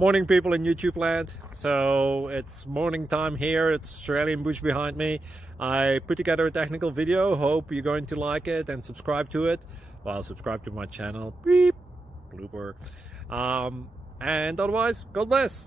Morning, people in YouTube land. So it's morning time here. It's Australian bush behind me. I put together a technical video. Hope you're going to like it and subscribe to it. Well, subscribe to my channel. Beep. Blooper. And otherwise, God bless.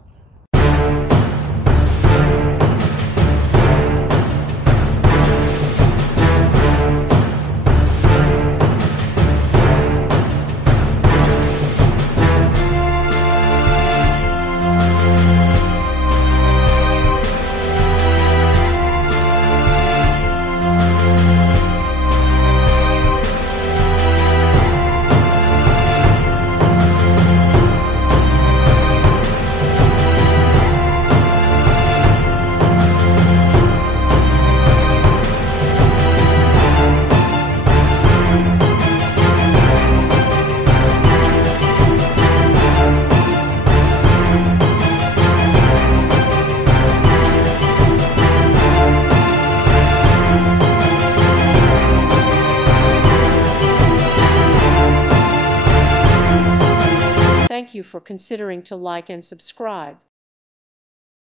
Thank you for considering to like and subscribe.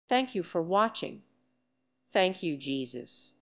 Thank you for watching. Thank you, Jesus.